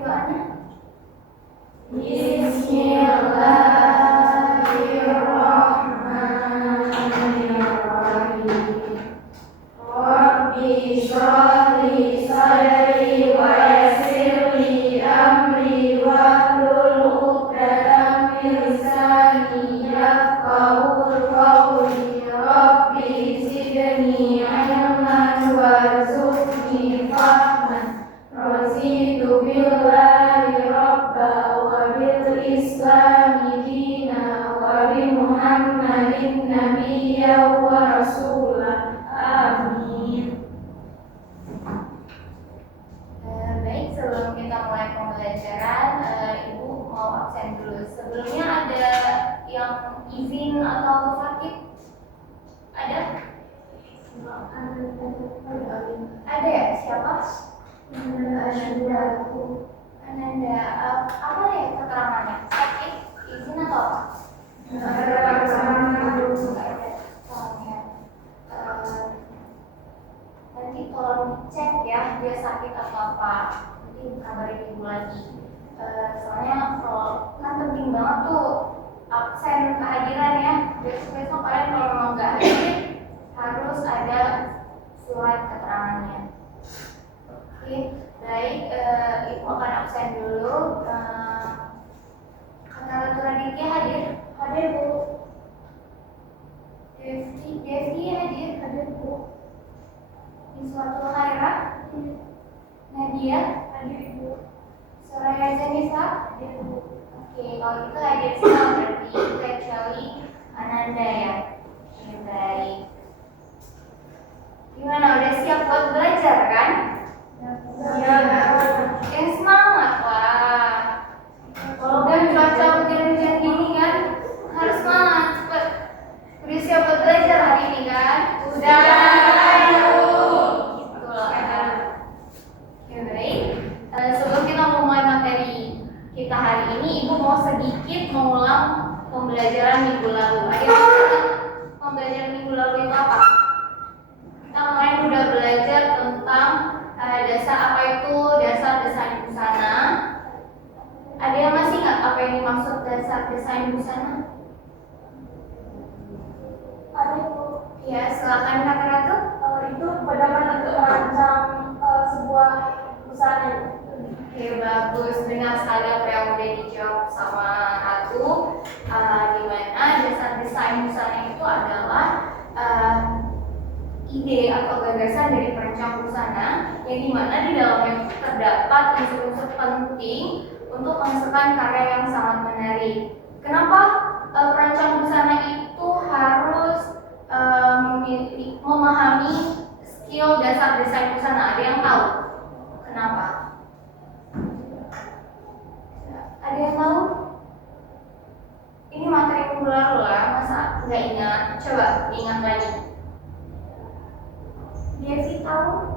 doanya? Bismillahirrahmanirrahim. Rabbi shrah li sadri wa yassir li amri wahlul 'uqdatam min lisani yafqahu qawli. Rabbi zidni 'ilman warzuqni fahman. Raditu billahi rabba wa bil islami dina wa bi Muhammadin nabiyya wa rasulah. Amin. Baik, sebelum kita mulai pembelajaran, Ibu mau absen dulu. Sebelumnya ada yang izin atau sakit? Ada? Ada ya? Siapa? Ananda. Apa ya keterangannya? Sakit, izin atau apa? Nanti tolong cek ya dia sakit atau apa. Nanti kabarin ibu lagi. Soalnya kalau kan penting banget tuh absen kehadiran ya. Besok kalian kalau mau nggak hadir harus ada surat keterangannya. Oke, baik. Ibu akan absen dulu. Kata Raditya hadir? Hadir Bu. Devi hadir Bu. Iswatul Khairah, Nadia, hadir Ibu. Soraya Janisa, hadir Bu. Oke, kalau gitu hadir semua berarti kecuali Ananda ya. Oke, baik. Gimana, udah siap buat belajar kan? Ya. Yang semangat lah. Kalau udah cuaca hujan-hujan gini kan, harus semangat cepet. Udah siap buat belajar hari ini kan? Udah. Oke, baik. Sebelum kita mulai materi kita hari ini, Ibu mau sedikit mengulang pembelajaran minggu lalu. Ada yang ingat pembelajaran minggu lalu itu apa? Kita kemarin udah belajar tentang dasar apa itu dasar desain busana. Ada yang masih nggak apa yang dimaksud dasar desain busana? Ada Bu. Ya, silakan Kak Ratu. Itu bagaimana untuk merancang sebuah busana. Oke, bagus. Dengar sekali apa yang udah dijawab sama Ratu. Dimana dasar desain busana itu adalah ide atau gagasan dari perancang busana yang dimana di dalamnya itu terdapat unsur-unsur penting untuk menghasilkan karya yang sangat menarik. Kenapa perancang busana itu harus memahami skill dasar desain busana? Ada yang tahu kenapa? Ada yang tahu? Ini materi minggu lalu lah, masa nggak ingat? Coba diingat lagi. Devi tahu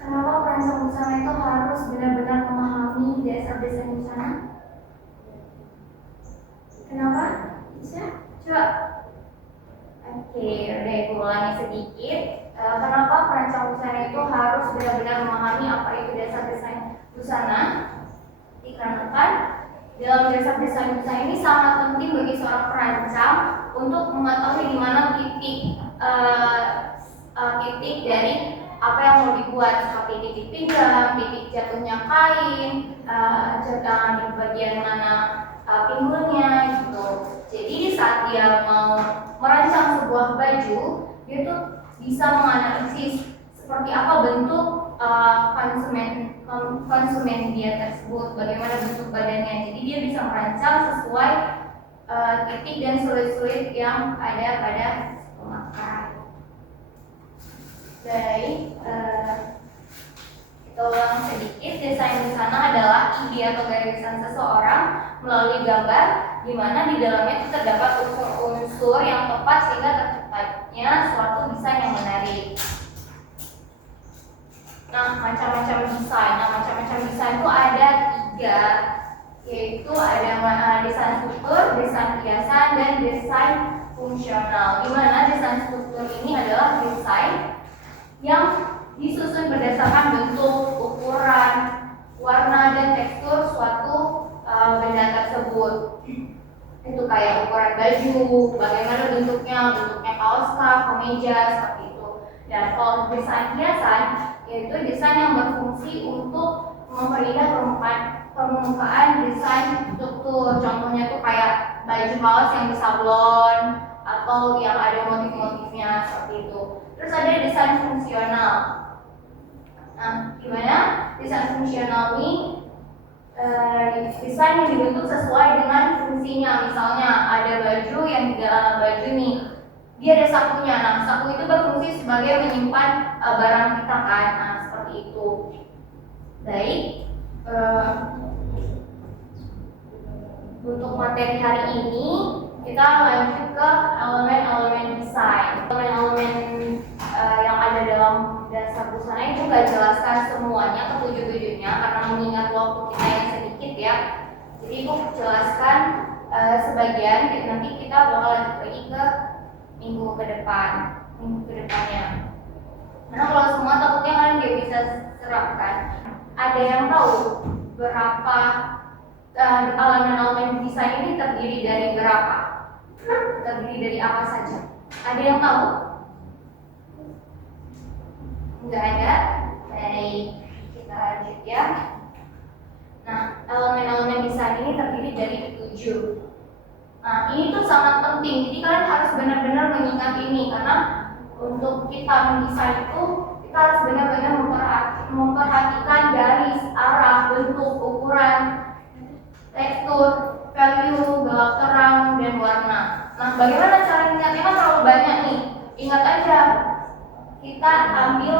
kenapa perancang busana itu harus benar-benar memahami dasar desain busana? Kenapa? Bisa? Coba. Oke, udah Ibu ulangi sedikit. Kenapa perancang busana itu harus benar-benar memahami apa itu dasar desain busana? Dikarenakan dalam dasar desain busana ini sangat penting bagi seorang perancang untuk mengetahui di mana titik dari apa yang mau dibuat, seperti titik pinggang, titik jatuhnya kain, di bagian mana pinggulnya gitu. Jadi di saat dia mau merancang sebuah baju, dia tuh bisa menganalisis seperti apa bentuk konsumen dia tersebut, bagaimana bentuk badannya. Jadi dia bisa merancang sesuai titik dan sulit-sulit yang ada pada pemakai. Baik, kita ulang sedikit. Desain busana adalah ide atau gagasan seseorang melalui gambar, di mana di dalamnya itu terdapat unsur-unsur yang tepat sehingga terciptanya suatu desain yang menarik. Nah, macam-macam desain itu ada 3, yaitu ada desain struktur, desain hiasan, dan desain fungsional. Di mana desain struktur ini adalah desain yang disusun berdasarkan bentuk, ukuran, warna, baju, bagaimana bentuknya kaos kah, kemeja, seperti itu. Dan kalau desain hiasan, yaitu desain yang berfungsi untuk memperindah permukaan desain struktur. Contohnya tuh kayak baju kaos yang disablon atau yang ada motif-motifnya seperti itu. Terus ada desain fungsional. Nah, gimana desain fungsional ini? Desain yang dibentuk sesuai dengan fungsinya. Misalnya ada baju yang di dalam baju nih, dia ada sakunya. Nah, saku itu berfungsi sebagai menyimpan barang kita kan. Nah, seperti itu. Baik. Untuk materi hari ini kita lanjut ke elemen-elemen desain. Elemen-elemen yang ada dalam dasar busana itu nggak jelaskan semuanya ketujuh-tujuhnya karena mengingat waktu kita yang sedikit ya. Jadi ibu jelaskan sebagian, nanti kita bakal lanjut lagi ke minggu kedepannya. Karena kalau semua takutnya kalian nggak bisa serapkan. Ada yang tahu berapa elemen-elemen desain ini terdiri dari berapa? Terdiri dari apa saja? Ada yang tahu? Enggak ada? Baik, kita lanjut ya. Nah, elemen-elemen desain ini terdiri dari 7. Nah, ini tuh sangat penting. Jadi kalian harus benar-benar mengingat ini karena untuk kita mendesain itu kita harus benar-benar memperhatikan garis, arah, bentuk, ukuran, tekstur, value, gelap terang, dan warna. Nah, bagaimana cara ingatnya? Kan terlalu banyak nih. Ingat aja, kita ambil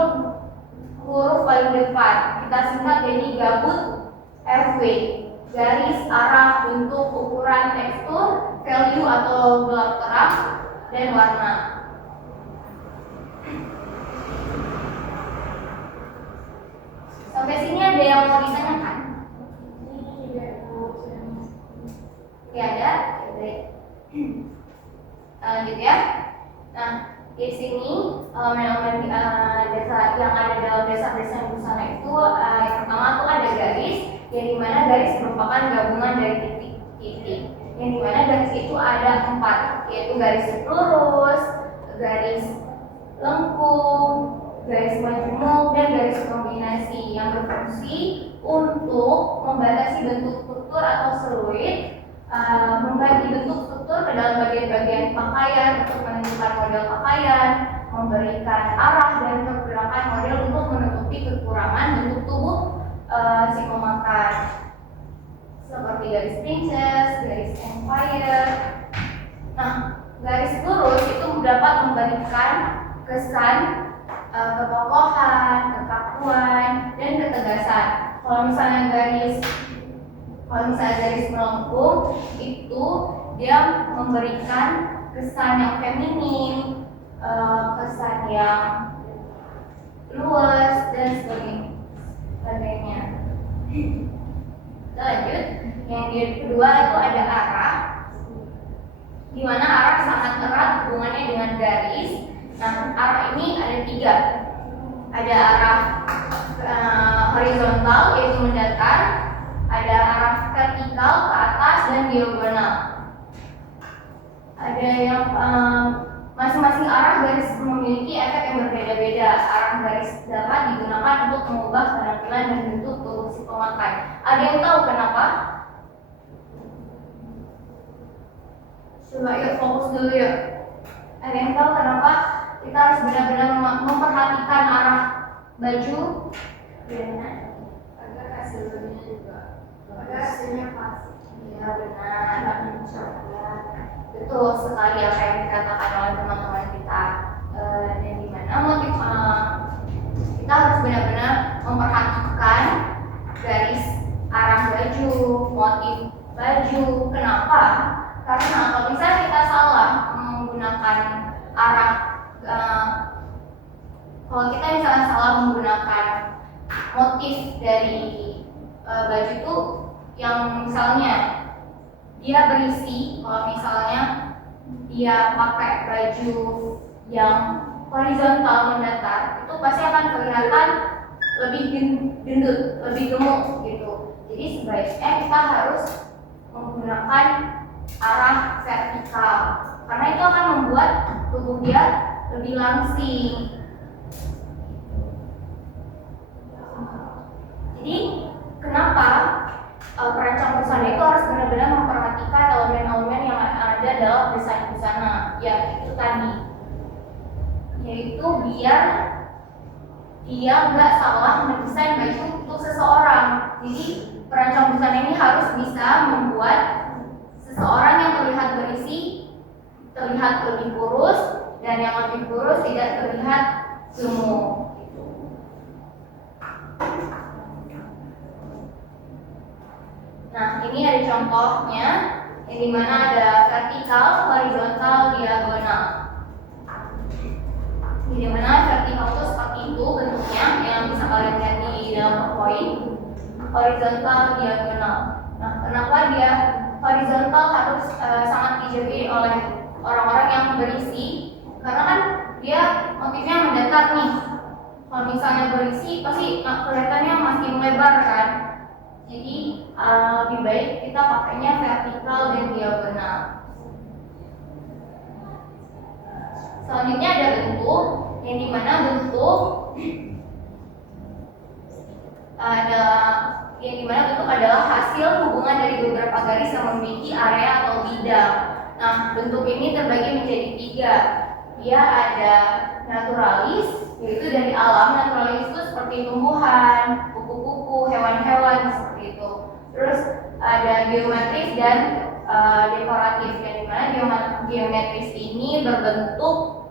huruf paling depan, kita singkat jadi gabut FW. Garis, arah, bentuk, ukuran, tekstur, value atau gelap terang, dan warna. Sampai sini ada yang mau ditanyakan? Oke, ada? Lanjut ya. Nah, di sini elemen-elemen dasar yang ada dalam dasar-dasar busana itu yang pertama tuh ada garis, yang dimana garis merupakan gabungan dari titik-titik. Yang dimana garis itu ada 4, yaitu garis lurus, garis lengkung, garis majemuk, dan garis kombinasi yang berfungsi untuk membatasi bentuk struktur atau seluit, membagi bentuk struktur ke dalam bagian-bagian pakaian untuk menentukan model pakaian, memberikan arah dan pergerakan model untuk menutupi kekurangan bentuk tubuh si pemakai, seperti garis princess, garis empire. Nah, garis lurus itu dapat memberikan kesan kekokohan, kekakuan, dan ketegasan. Kalau misalnya garis melengkung itu dia memberikan kesan yang feminim, kesan yang luas dan sebagainya. Kita lanjut. Yang kedua itu ada arah, di mana arah sangat erat hubungannya dengan garis. Nah, arah ini ada 3. Ada arah horizontal yaitu mendatar, ada arah vertikal ke atas, dan diagonal. Ada yang masing-masing arah garis memiliki efek yang berbeda-beda. Arah garis dapat digunakan untuk mengubah penampilan dan bentuk tubuh si pemakai. Ada yang tahu kenapa? Coba yuk fokus dulu yuk. Ada yang tahu kenapa kita harus benar-benar memperhatikan arah baju? Agar hasilnya juga, agar hasilnya pas. Iya benar. Betul sekali apa yang dikatakan oleh teman-teman kita. Dan dimana motif kita harus benar-benar memperhatikan garis arah baju, motif baju. Kenapa? Karena kalau misalnya kita salah menggunakan arah, kalau kita misalnya salah menggunakan motif dari baju itu yang misalnya dia berisi, kalau misalnya dia pakai baju yang horizontal mendatar, itu pasti akan kelihatan lebih gendut, lebih gemuk gitu. Jadi sebaiknya kita harus menggunakan arah vertikal, karena itu akan membuat tubuh dia lebih langsing. Jadi kenapa perancang busana itu harus benar-benar memperhatikan elemen-elemen yang ada dalam desain busana, ya itu tadi, yaitu biar dia nggak salah mendesain baju untuk seseorang. Jadi perancang busana ini harus bisa membuat seseorang yang terlihat berisi terlihat lebih kurus, dan yang lebih kurus tidak terlihat gemuk. Nah, ini ada contohnya, yang dimana ada vertikal, horizontal, diagonal. Di mana vertikal itu seperti itu bentuknya, yang bisa kalian lihat di dalam poin. Horizontal, diagonal. Nah, kenapa dia horizontal harus sangat dijauhi oleh orang-orang yang berisi? Karena kan dia motifnya mendekat nih. Kalau misalnya berisi, pasti kelihatannya makin lebar kan. Jadi lebih baik kita pakainya vertikal dan diagonal. Selanjutnya ada bentuk, yang dimana bentuk adalah hasil hubungan dari beberapa garis yang memiliki area atau bidang. Nah, bentuk ini terbagi menjadi 3. Dia ada naturalis, yaitu dari alam. Naturalis itu seperti tumbuhan, kupu-kupu, hewan-hewan seperti itu. Terus ada geometris dan dekoratif, yang dimana geometris ini berbentuk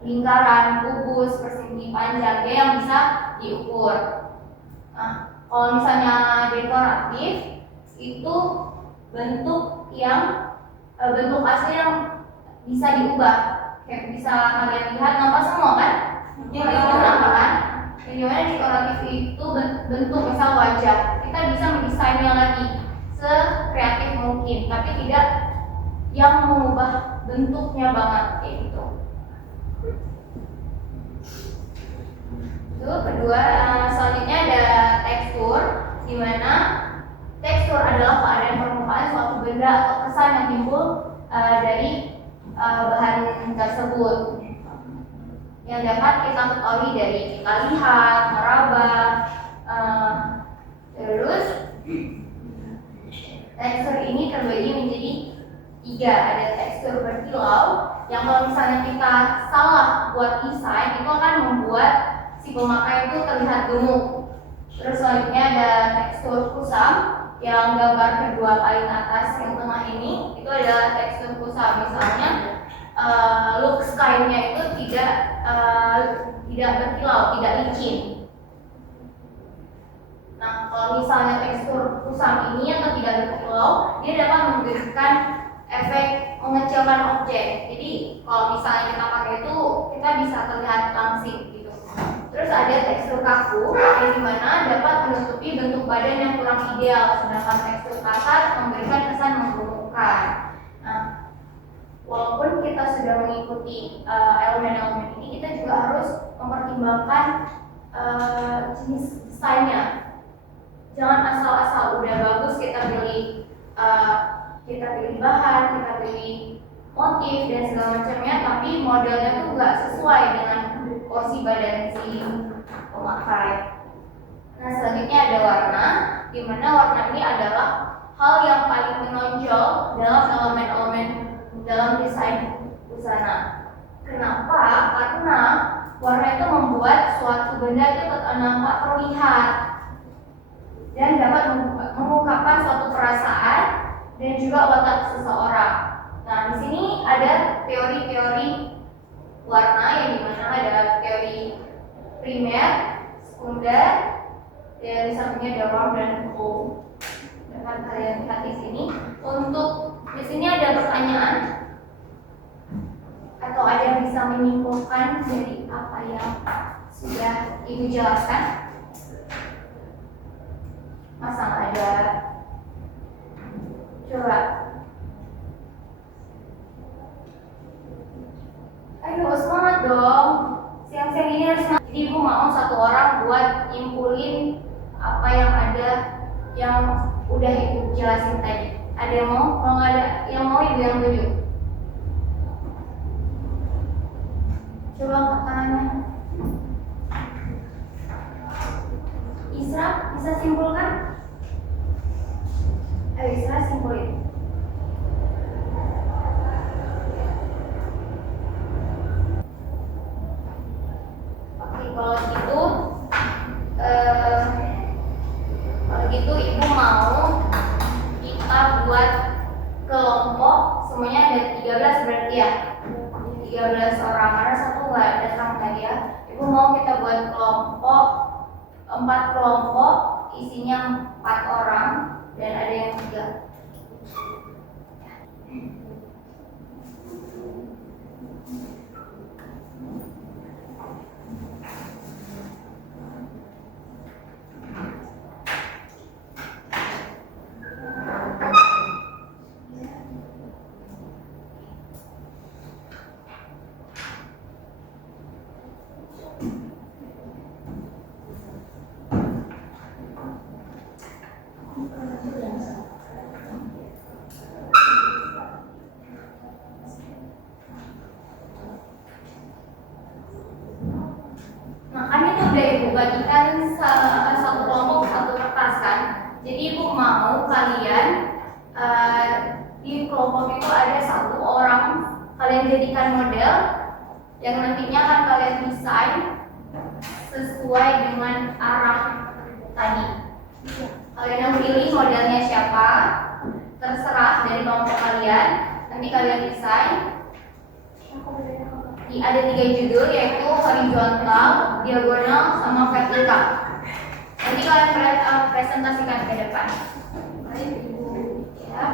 lingkaran, kubus, persegi panjang, dia yang bisa diukur. Nah, kalau misalnya dekoratif itu bentuk asli yang bisa diubah. Kayak bisa kalian lihat nampak semua kan? Yang nampak kan? Yang dimana dekoratif itu bentuk misal wajah, kita bisa mendesainnya lagi sekreatif mungkin, tapi tidak yang mengubah bentuknya banget kayak gitu. Itu kedua. Selanjutnya ada tekstur, di mana tekstur adalah keadaan permukaan suatu benda atau kesan yang timbul dari bahan tersebut, yang dapat kita ketahui dari kita lihat, meraba. Terus tekstur ini terbagi menjadi 3. Ada tekstur berkilau, yang kalau misalnya kita salah buat desain, itu akan membuat si pemakai itu terlihat gemuk. Terus selanjutnya ada tekstur kusam, yang gambar kedua paling atas yang tengah ini, itu adalah tekstur kusam. Misalnya look sky-nya itu tidak berkilau, tidak licin. Nah, kalau misalnya tekstur kusam ini atau tidak berkilau, dia dapat memberikan efek mengecilkan objek. Jadi kalau misalnya kita pakai itu, kita bisa terlihat langsing gitu. Terus ada tekstur kaku, yang dimana dapat menutupi bentuk badan yang kurang ideal, sedangkan tekstur kasar memberikan kesan menggemukkan. Nah, walaupun kita sudah mengikuti elemen-elemen ini, kita juga harus mempertimbangkan jenis desainnya. Jangan asal-asal udah bagus kita pilih bahan, kita pilih motif dan segala macamnya, tapi modelnya tuh nggak sesuai dengan porsi badan si pemakai. Nah, selanjutnya ada warna, di mana warna ini adalah hal yang paling menonjol dalam elemen-elemen dalam desain busana. Kenapa? Karena warna itu membuat suatu benda itu nampak terlihat dan dapat mengungkapkan suatu perasaan dan juga watak seseorang. Nah, di sini ada teori-teori warna, yang dimana ada teori primer, sekunder, dan satunya ada warm dan cool. Dapat kalian lihat di sini. Untuk di sini ada pertanyaan atau ada yang bisa menyimpulkan dari apa yang sudah Ibu jelaskan? Masa nggak ada? Coba. Ayo semangat dong. Siang-siang ini harus semangat. Jadi Ibu mau satu orang buat nyimpulin apa yang ada yang udah Ibu jelasin tadi. Ada yang mau? Kalau nggak ada yang mau, ibu yang tunjuk. Coba angkat tangannya. Isra, bisa simpulkan? Ayo Isra, simpulin. Oke, kalau gitu ibu mau kita buat kelompok, semuanya ada 13 berarti ya. 13 orang, karena satu nggak datang tadi ya. Ibu mau kita buat kelompok, 4 kelompok, isinya 4 orang dan ada yang 3. Nah, kan itu udah ibu bagikan satu kelompok satu kertas kan. Jadi ibu mau kalian di kelompok itu ada 1 orang kalian jadikan model yang nantinya akan kalian desain sesuai dengan arah tadi. Kalian yang pilih modelnya siapa, terserah dari kelompok kalian. Nanti kalian desain. Ada 3 judul, yaitu horizontal, diagonal, sama vertikal. Nanti kalian presentasikan ke depan. Ya.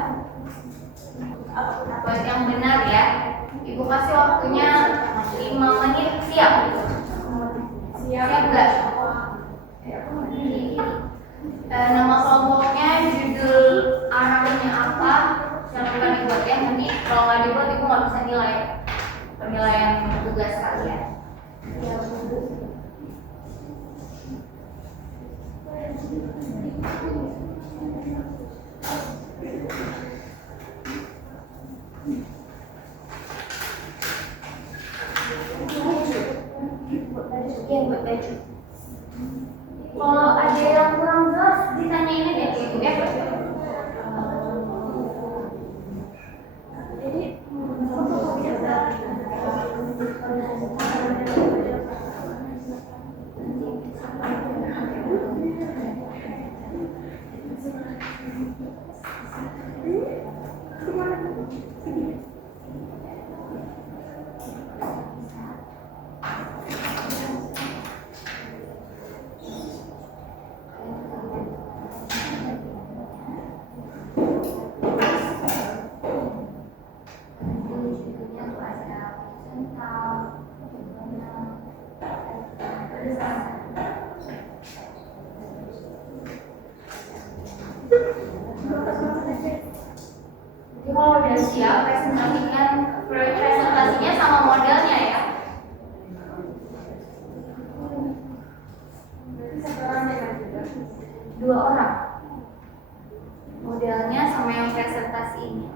Buat yang benar ya, ibu kasih waktunya 5 menit. Siap? Siap nggak? Nama kelompoknya, judul arahnya apa, silakan dibuat ya. Nanti kalau nggak dibuat ibu nggak bisa nilai penilaian tugas kalian. Iya, buat baju. Kalau ada yang kurang jelas ditanyain aja ke ibu ya. Jadi kalau udah siap, presentasinya sama modelnya ya. Dua orang. Modelnya sama yang presentasi ini.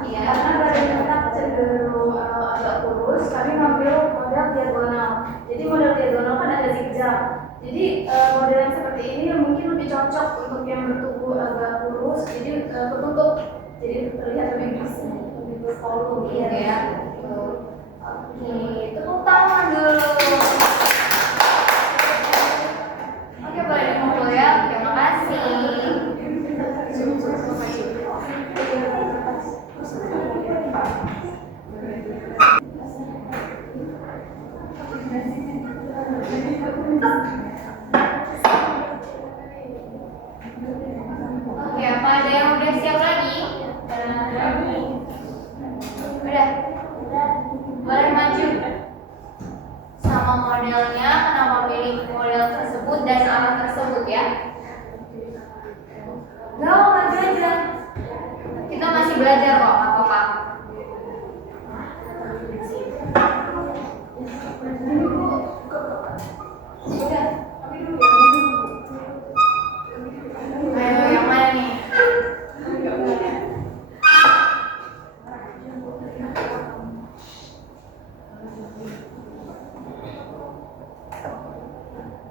Iya. Karena badannya kan cenderung agak kurus, kami ngambil model diagonal. Jadi model diagonal kan ada zigzag. Jadi model yang seperti ini mungkin lebih cocok untuk yang bertubuh agak kurus, jadi ketutup, jadi terlihat lebih bersih, lebih bervolume. Iya ya. Oke, tepuk tangan dulu. Oke, boleh dikumpul ya. Terima kasih. Oke, apa ada yang udah siap lagi? Udah. Boleh maju sama modelnya, kenapa pilih model tersebut dan alat tersebut ya? Nggak, maju aja. Kita masih belajar kok, nggak apa-apa. Ayo, yang mana nih?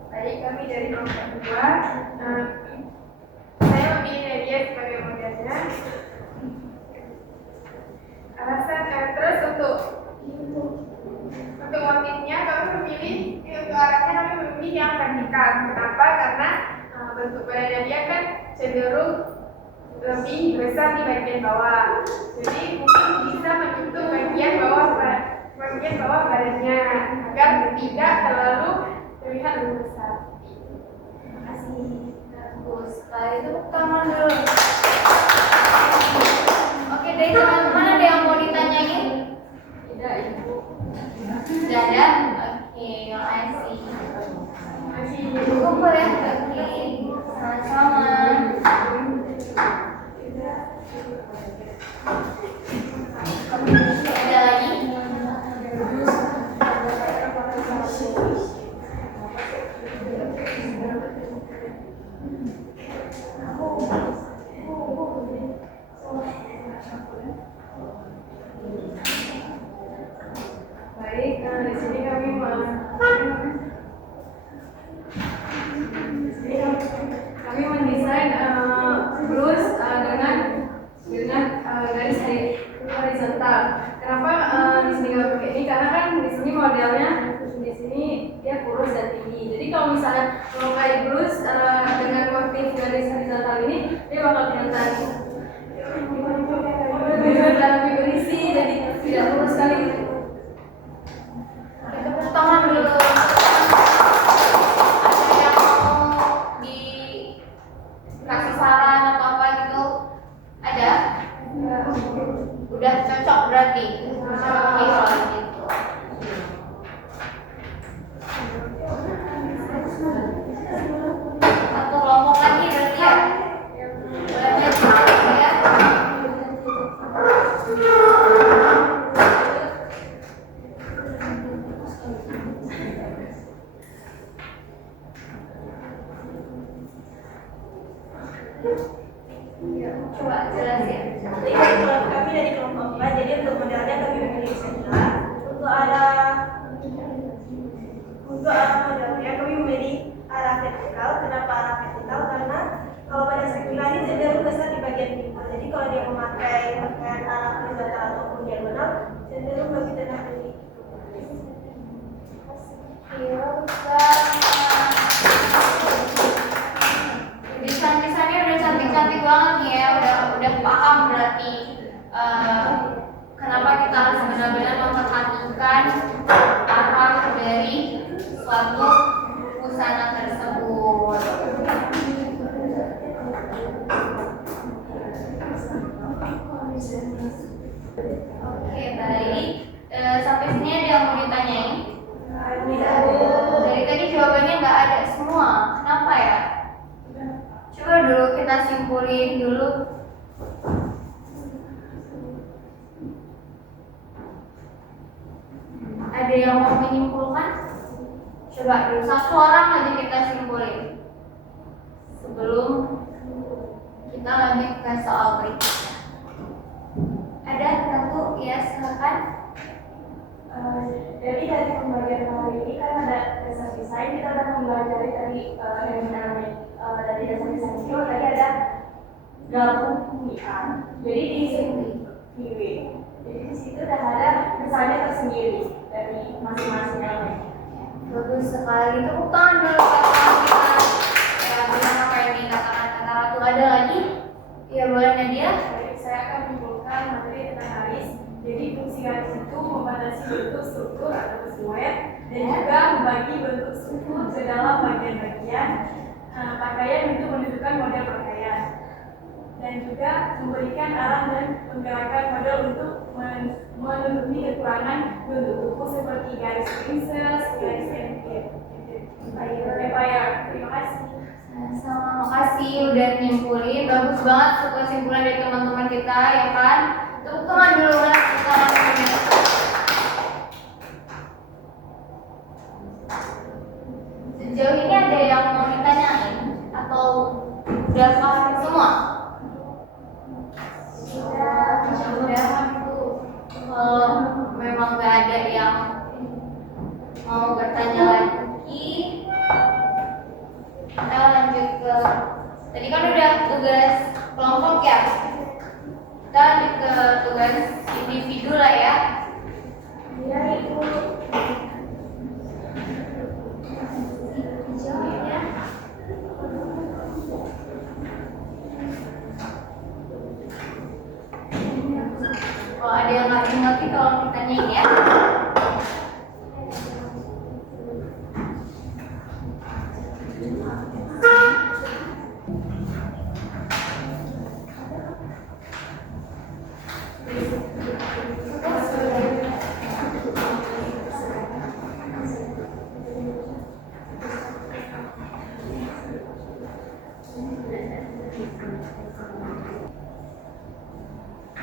Baik, kami dari kelompok 2. Saya memilih Nadia sebagai modelnya. Alasan terus untuk motifnya kami memilih untuk arahnya kami memilih yang vertikal. Kenapa? Karena bentuk badannya dia kan cenderung lebih besar di bagian bawah. Jadi mungkin bisa menutup bagian bawah badannya agar tidak terlalu terlihat lebih besar. Terima kasih. Bagus. Setelah itu tepuk tangan dulu. Oke, dari teman-teman ada yang mau ditanyain? Tidak, Ibu. Tidak ada? Oke, makasih. Masih Kumpul ya? Oke, sama-sama. Ada lagi? baik. Di sini kami mendesain blus dengan garis horizontal. Kenapa di sini kami pakai ini? Karena kan di sini modelnya di sini dia kurus dan tinggi. Jadi kalau misalnya memakai blus dengan motif garis horizontal ini, dia bakal kelihatan lebih berisi, jadi tidak kurus sekali. Tepuk tangan dulu. Ada yang mau dikasih saran atau apa gitu? Ada? Udah cocok berarti? Oke, kalau gitu. Satu kelompok lagi berarti ya? Boleh maju ya? Coba jelasin. Jadi kami dari kelompok 4, jadi untuk modelnya kami memilih sentral. Untuk arah modelnya kami memilih arah vertikal. Kenapa arah vertikal? Karena kalau pada sekitar ini cenderung besar di bagian pinggul. Jadi kalau dia memakai pakaian arah horizontal ataupun diagonal, cenderung lebih tenang tinggi. Desain-desainnya udah cantik-cantik banget nih ya, udah paham berarti kenapa kita harus benar-benar memperhatikan arah dari suatu busana tersebut. Oke, baik. Sampai sini ada yang mau ditanyain? Dari tadi jawabannya nggak ada semua. Kenapa ya? Coba dulu kita simpulin dulu. Ada yang mau menyimpulkan? Coba dulu satu orang aja kita simpulin sebelum kita lanjut ke soal berikutnya. Ada Ada Ratu, ya silakan. Jadi dari pembelajaran hari ini kan ada dasar desain, kita udah mempelajari tadi dari dasar desain itu tadi ada gabung pemilihan. Jadi di sini jadi di situ udah ada desainnya tersendiri dari masing-masing elemen. Bagus sekali. Tepuk tangan dulu buat kita. Ya, benar apa yang dikatakan kata Ratu. Ada lagi? Ya, boleh Nadia. Saya akan menyimpulkan materi tentang garis. Jadi fungsi garis itu membatasi bentuk struktur atau siluet dan juga membagi bentuk struktur ke dalam bagian-bagian pakaian untuk menentukan model pakaian dan juga memberikan arah dan menggerakkan model untuk memenuhi kekurangan bentuk buku seperti garis princess, garis empire. Terima kasih. Sama makasih udah nyimpulin. Bagus banget kesimpulan dari teman-teman kita, ya kan? Tepuk tangan dulu lah, tepuk tangan dulu. Sejauh ini ada yang mau ditanyain atau udah paham semua? Udah. Kalau memang nggak ada yang mau bertanya lagi, kita lanjut ke tadi kan udah tugas kelompok ya. Kita lanjut ke tugas individu lah ya. Iya, Ibu. Kalau ada yang ngerti tolong ditanyain ya.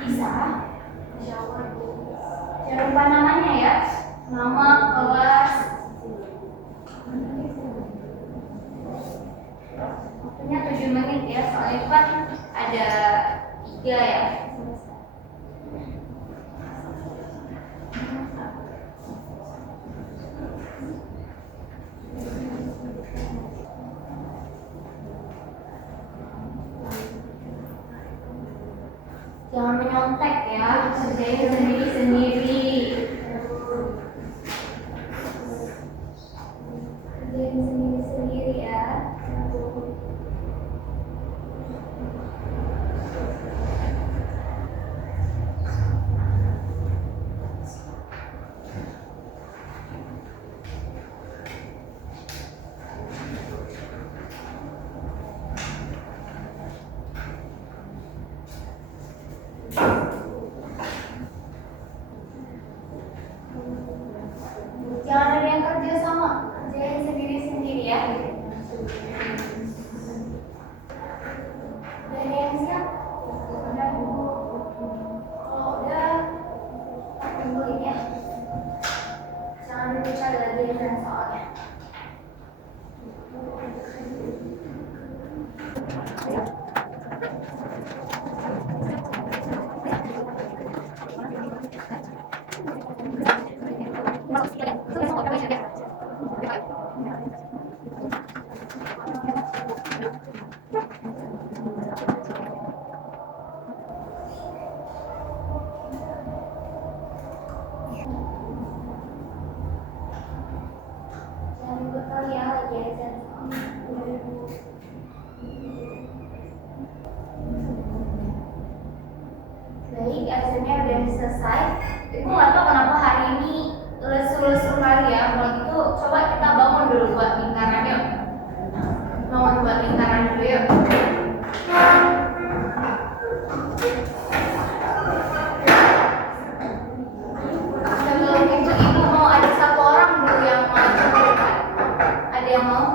Bisa. Jangan lupa namanya ya. Nama, kelas. Waktunya 7 menit ya. Soalnya itu kan ada 3 ya. Jangan menyontek ya, kerjain sendiri-sendiri. Kerjain sendiri-sendiri ya. Jangan ada yang kerja sama, kerjain sendiri-sendiri ya. Dari yang siap? Udah. Kalau udah, tungguin ya. Jangan lupa lagi dan soalnya. Jangan lupa kali ya lagi azan. Baik, azannya udah selesai. Ibu nggak tahu kenapa hari ini lesu-lesu kali ya. Kalau gitu coba kita bangun dulu buat lingkaran yuk. Bangun buat lingkaran dulu yuk. Sebelum itu ibu mau ada satu orang dulu yang mau cerita. Ada yang mau?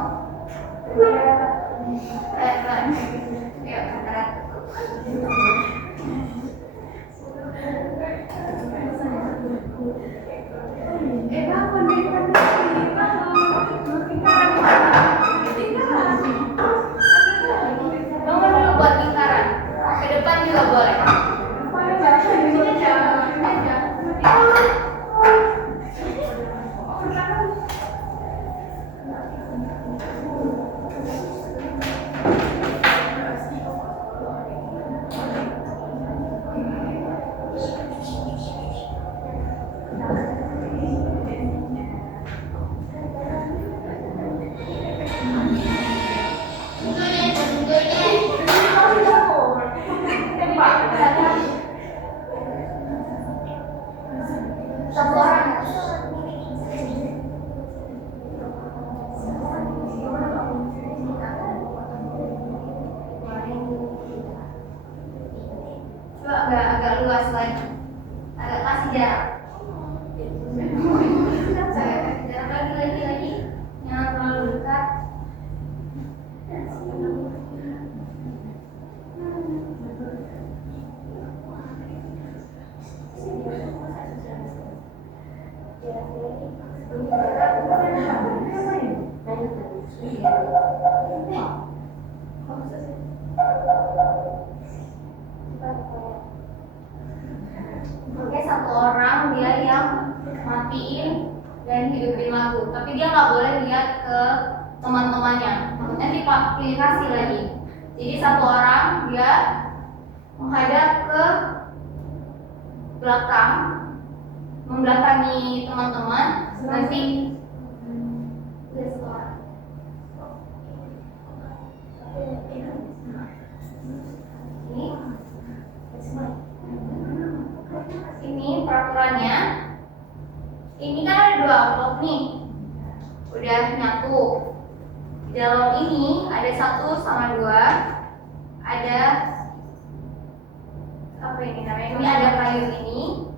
Kan? Yuk, antara. tapi dia nggak boleh lihat ke teman-temannya. Nanti pilih kasih lagi. Jadi satu orang dia menghadap ke belakang, membelakangi teman-teman. Nanti ini peraturannya. Ini kan ada 2 amplop nih, udah nyatu. Di dalam ini ada 1 sama 2, ada apa ini namanya? Ini ada kayu ini.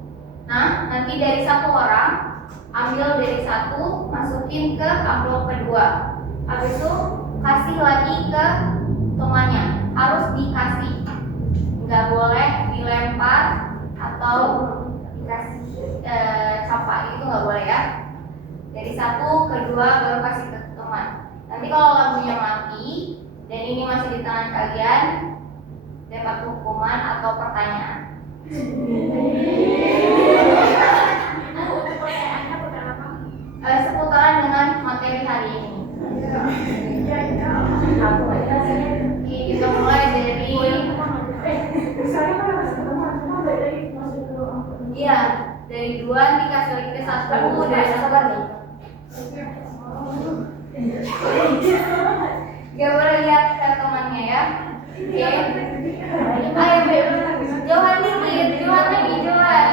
Nah, nanti dari satu orang ambil dari 1, masukin ke amplop kedua. Habis itu kasih lagi ke temannya. Harus dikasih, nggak boleh dilempar atau dikasih campak itu nggak boleh ya. Dari 1 ke 2 baru kasih ke teman. Nanti kalau lagunya mati dan ini masih di tangan kalian, dapat hukuman atau pertanyaan. Seputaran dengan materi hari ini. Kita mulai dari iya, dari 2 nanti kasih lagi ke 1 dari 1 nih. Gak boleh lihat ke temannya ya. Oke. Ayo, jauhan dikit, jauhan lagi, jauhan.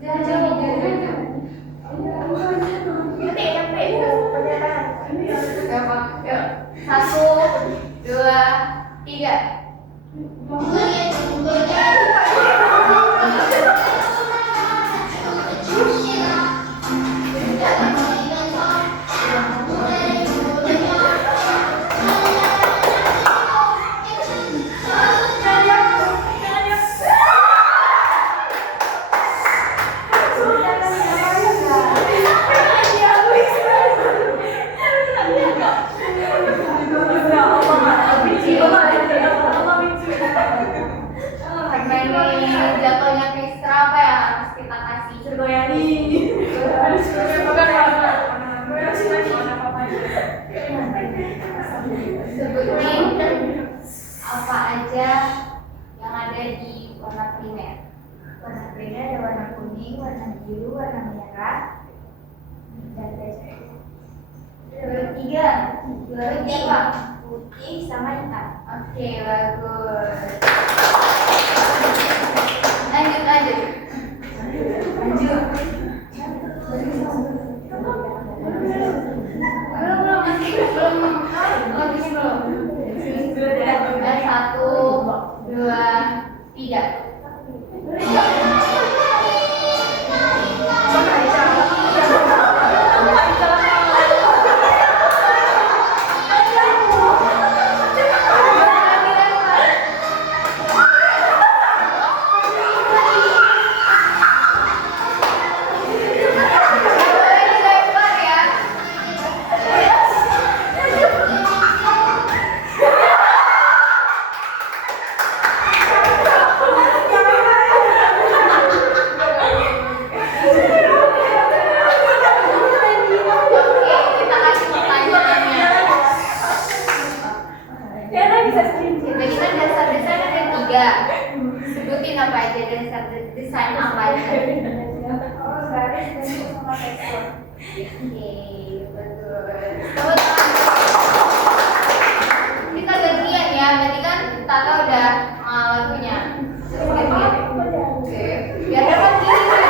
Jauh. Gampang. Yuk. 1, 2, 3. Jatuhnya Kristra apa ya harus kita kasih? Sebutin apa aja yang ada di warna primer. Warna primer ada warna kuning, warna biru, warna merah, dan Bertiga apa? putih sama hitam. Oke, bagus. Lanjut. Belum masih belum. Oh, ini belum. Ada 1, 2, 3. Jadi kan dasar-dasar ada 3. Sebutin apa aja dasar desain apa aja. Garis, bentuk, sama tekstur. Oke, betul. Kita gantian ya, berarti kan Tata udah lagunya. Terus gantian. Oke, biar dapat gini kan.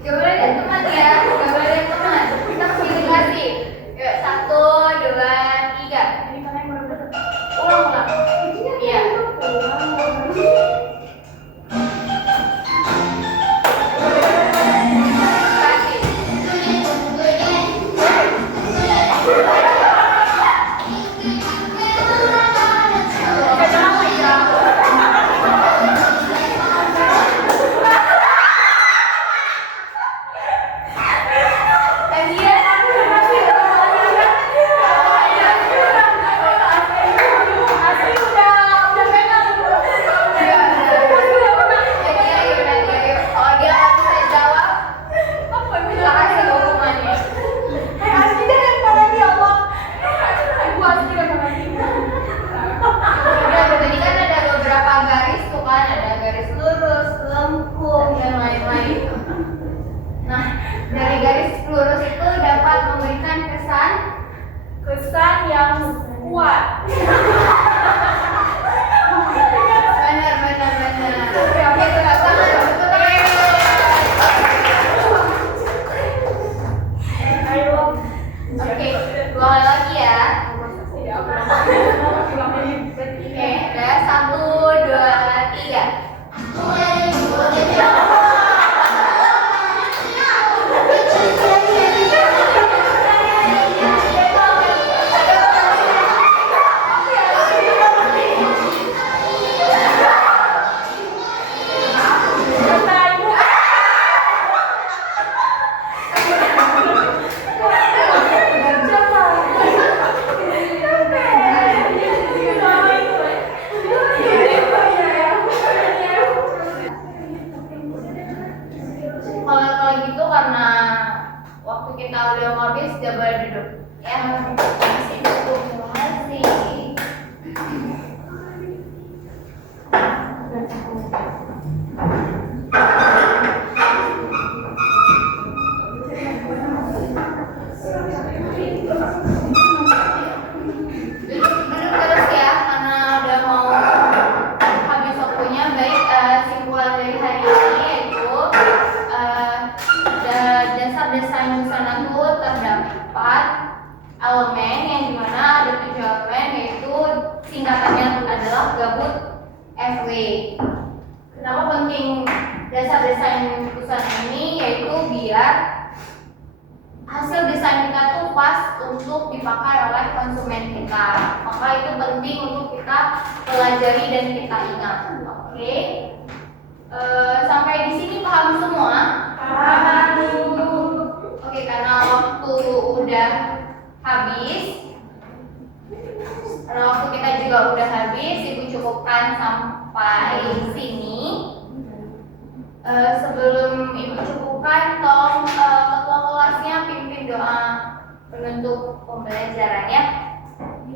Gak boleh lihat teman ya, gak boleh lihat teman. Kita pilih kasih. Yuk, 1, 2, 3. Ulang. Iya. Kasih. FW. Kenapa penting dasar desain perusahaan ini? Yaitu biar hasil desain kita tuh pas untuk dipakai oleh konsumen kita. Maka itu penting untuk kita pelajari dan kita ingat. Oke. Sampai di sini paham semua? Paham. Oke, karena waktu udah habis, karena waktu kita juga udah habis, Ibu cukupkan sampai sini. Sebelum Ibu cukupkan, tolong ketua kelasnya pimpin doa penutup pembelajaran ya.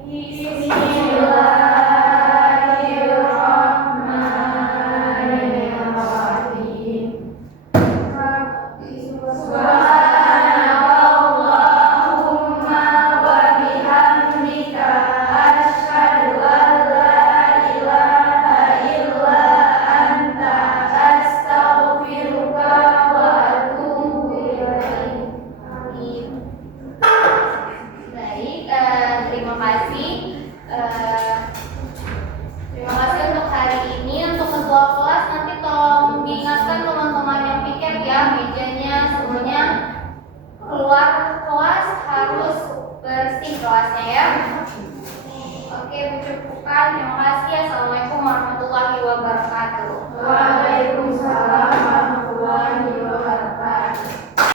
Bismillahirrahmanirrahim. Subhanallahumma wa bihamdika asyhadu an la ilaha illa anta astaghfiruka wa atubu ilaik. Amin. Baik, terima kasih. Terima kasih untuk hari ini. Untuk ketua kelas nanti tolong diingatkan teman-teman yang pikir ya, mejanya semuanya keluar kelas harus bersih kelasnya ya. Oke, mencukupkan. Terima kasih. Assalamualaikum.